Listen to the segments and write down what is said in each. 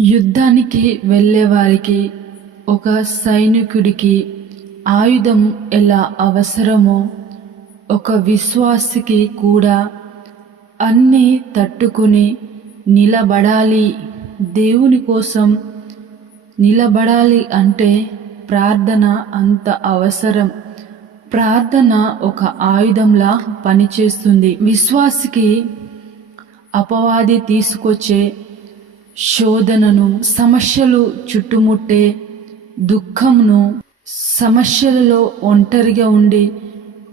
యుద్ధానికి వెళ్ళేవారికి ఒక సైనికుడికి ఆయుధం ఎలా అవసరమో ఒక విశ్వాసికి కూడా అన్నీ తట్టుకుని నిలబడాలి. దేవుని కోసం నిలబడాలి అంటే ప్రార్థన అంత అవసరం. ప్రార్థన ఒక ఆయుధంలా పనిచేస్తుంది. విశ్వాసికి అపవాది తీసుకొచ్చే శోధనను సమస్యలు చుట్టుముట్టే దుఃఖంను సమస్యలలో ఒంటరిగా ఉండి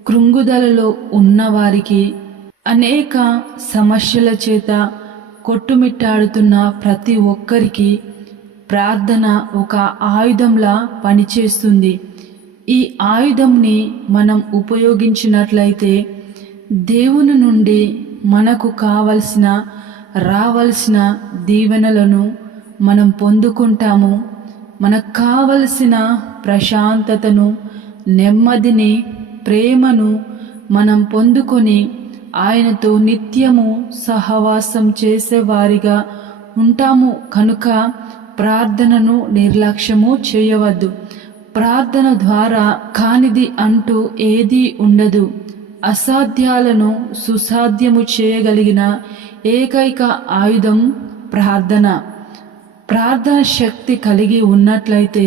కృంగుదలలో ఉన్నవారికి అనేక సమస్యల చేత కొట్టుమిట్టాడుతున్న ప్రతి ఒక్కరికి ప్రార్థన ఒక ఆయుధంలా పనిచేస్తుంది. ఈ ఆయుధంని మనం ఉపయోగించినట్లయితే దేవుని నుండి మనకు కావలసిన రావలసిన దీవెనలను మనం పొందుకుంటాము. మనకు కావలసిన ప్రశాంతతను నెమ్మదిని ప్రేమను మనం పొందుకొని ఆయనతో నిత్యము సహవాసం చేసేవారిగా ఉంటాము. కనుక ప్రార్థనను నిర్లక్ష్యము చేయవద్దు. ప్రార్థన ద్వారా కానిది అంటూ ఏదీ ఉండదు. అసాధ్యాలను సుసాధ్యము చేయగలిగిన ఏకైక ఆయుధం ప్రార్థన. ప్రార్థన శక్తి కలిగి ఉన్నట్లయితే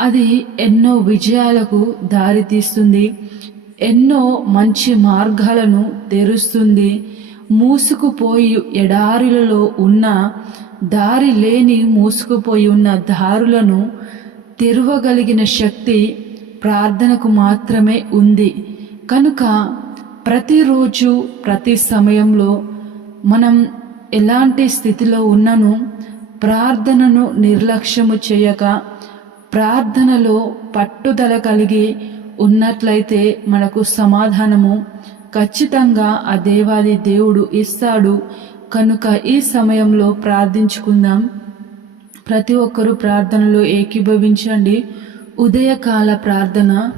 అది ఎన్నో విజయాలకు దారితీస్తుంది ఎన్నో మంచి మార్గాలను తెరుస్తుంది. మూసుకుపోయి ఎడారులలో ఉన్న దారి లేని మూసుకుపోయి ఉన్న దారులను తెరవగలిగిన శక్తి ప్రార్థనకు మాత్రమే ఉంది. కనుక ప్రతిరోజు ప్రతి సమయంలో మనం ఎలాంటి స్థితిలో ఉన్నను ప్రార్థనను నిర్లక్ష్యము చేయక ప్రార్థనలో పట్టుదల కలిగి ఉన్నట్లయితే మనకు సమాధానము ఖచ్చితంగా ఆ దేవాది దేవుడు ఇస్తాడు. కనుక ఈ సమయంలో ప్రార్థించుకుందాం. ప్రతి ఒక్కరూ ప్రార్థనలో ఏకీభవించండి. ఉదయకాల ప్రార్థన.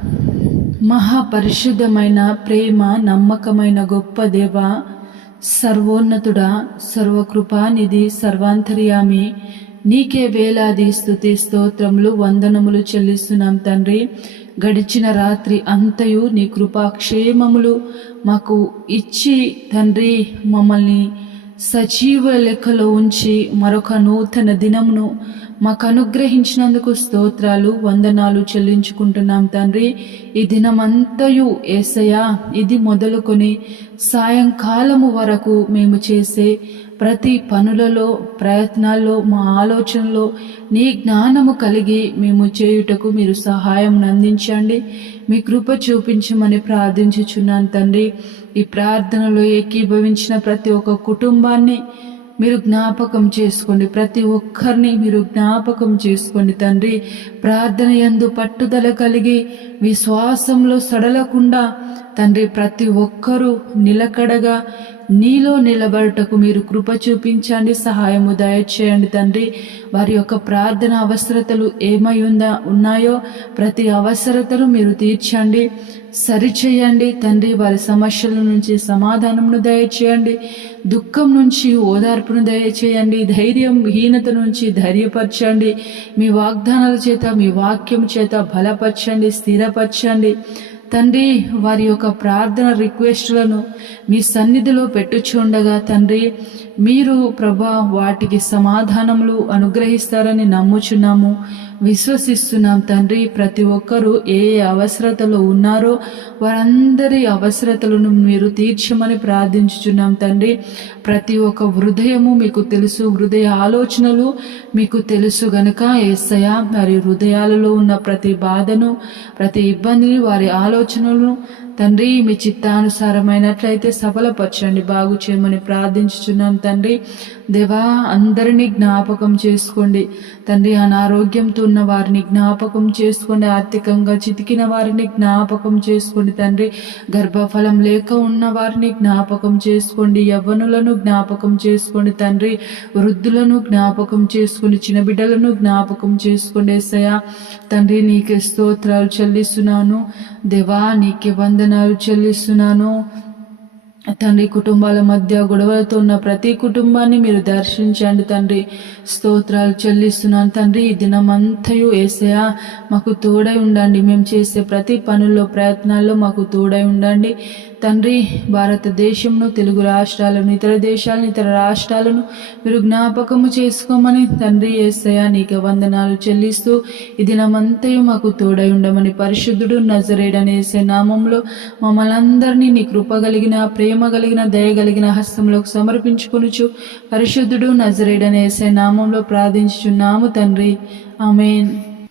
మహాపరిశుద్ధమైన ప్రేమ నమ్మకమైన గొప్ప దేవ సర్వోన్నతుడా సర్వకృపానిధి సర్వాంతర్యామి. నీకే వేలాది స్థుతి స్తోత్రములు వందనములు చెల్లిస్తున్నాం తండ్రి. గడిచిన రాత్రి అంతయు నీ కృపాక్షేమములు మాకు ఇచ్చి తండ్రి మమ్మల్ని సజీవ లెక్కలో ఉంచి మరొక నూతన దినమును మాకు అనుగ్రహించినందుకు స్తోత్రాలు వందనాలు చెల్లించుకుంటున్నాం తండ్రి. ఈ దినమంతయు ఏసయా ఇది మొదలుకొని సాయంకాలము వరకు మేము చేసే ప్రతి పనులలో ప్రయత్నాల్లో మా ఆలోచనలో నీ జ్ఞానము కలిగి మేము చేయుటకు మీరు సహాయం అందించండి. మీ కృప చూపించమని ప్రార్థించుచున్నాను తండ్రి. ఈ ప్రార్థనలో ఏకీభవించిన ప్రతి ఒక్క కుటుంబాన్ని మీరు జ్ఞాపకం చేసుకోండి. ప్రతి ఒక్కరిని మీరు జ్ఞాపకం చేసుకోండి తండ్రి. ప్రార్థన యందు పట్టుదల కలిగి విశ్వాసంలో సడలకుండా తండ్రి ప్రతి ఒక్కరూ నిలకడగా నీలో నిలబడుటకు మీరు కృప చూపించండి సహాయము దయచేయండి తండ్రి. వారి యొక్క ప్రార్థన అవసరతలు ఏమై ఉందా ఉన్నాయో ప్రతి అవసరతను మీరు తీర్చండి సరిచేయండి తండ్రి. వారి సమస్యల నుంచి సమాధానమును దయచేయండి దుఃఖం నుంచి ఓదార్పును దయచేయండి ధైర్యం హీనత నుంచి ధైర్యపరచండి. మీ వాగ్దానాల చేత మీ వాక్యం చేత బలపరచండి స్థిరపరచండి. తండ్రి వారి యొక్క ప్రార్థన రిక్వెస్ట్లను మీ సన్నిధిలో పెట్టుచుండగా తండ్రి మీరు ప్రభా వాటికి సమాధానములు అనుగ్రహిస్తారని నమ్ముచున్నాము. విశ్వసిస్తున్నాం తండ్రి ప్రతి ఒక్కరూ ఏ అవసరతలో ఉన్నారో వారందరి అవసరతలను మీరు తీర్చమని ప్రార్థించుచున్నాం తండ్రి. ప్రతి ఒక్క హృదయము మీకు తెలుసు హృదయ ఆలోచనలు మీకు తెలుసు గనుక ఏసయ వారి హృదయాలలో ఉన్న ప్రతి బాధను ప్రతి ఇబ్బందిని వారి ఆలోచన ఆలోచనలను తండ్రి మీ చిత్తానుసారమైనట్లయితే సఫలపరచండి బాగు చేయమని ప్రార్థించుచున్నాం తండ్రి. దేవా అందరినీ జ్ఞాపకం చేసుకోండి. తండ్రి అనారోగ్యంతో ఉన్న వారిని జ్ఞాపకం చేసుకోండి. ఆర్థికంగా చితికిన వారిని జ్ఞాపకం చేసుకోండి తండ్రి. గర్భఫలం లేక ఉన్న వారిని జ్ఞాపకం చేసుకోండి. యవ్వనులను జ్ఞాపకం చేసుకోండి తండ్రి. వృద్ధులను జ్ఞాపకం చేసుకోండి చిన్న బిడ్డలను జ్ఞాపకం చేసుకోండి ఏసయ్య. తండ్రి నీకే స్తోత్రాలు చెల్లిస్తున్నాను. దేవా నీకే వందనాలు చెల్లిస్తున్నాను. తండ్రి కుటుంబాల మధ్య గొడవలతో ఉన్న ప్రతి కుటుంబాన్ని మీరు దర్శించండి తండ్రి. స్తోత్రాలు చెల్లిస్తున్నాను తండ్రి. ఈ దినమంతయు ఏసయా మాకు తోడై ఉండండి. మేము చేసే ప్రతి పనుల్లో ప్రయత్నాల్లో మాకు తోడై ఉండండి. తండ్రి భారతదేశంను తెలుగు రాష్ట్రాలను ఇతర దేశాలను ఇతర రాష్ట్రాలను మీరు జ్ఞాపకము చేసుకోమని తండ్రి ఏసయ నీకు వందనాలు చెల్లిస్తూ ఈ దినమంతయు మాకు తోడై ఉండమని పరిశుద్ధుడు నజరేడనేసే నామంలో మమ్మల్ని అందరినీ నీ కృప కలిగిన ప్రేమ కలిగిన దయ కలిగిన హస్తంలోకి సమర్పించుకొనుచు పరిశుద్ధుడు నజరేడనేసే నామంలో ప్రార్థించుచున్నాము తండ్రి. ఆమెన్.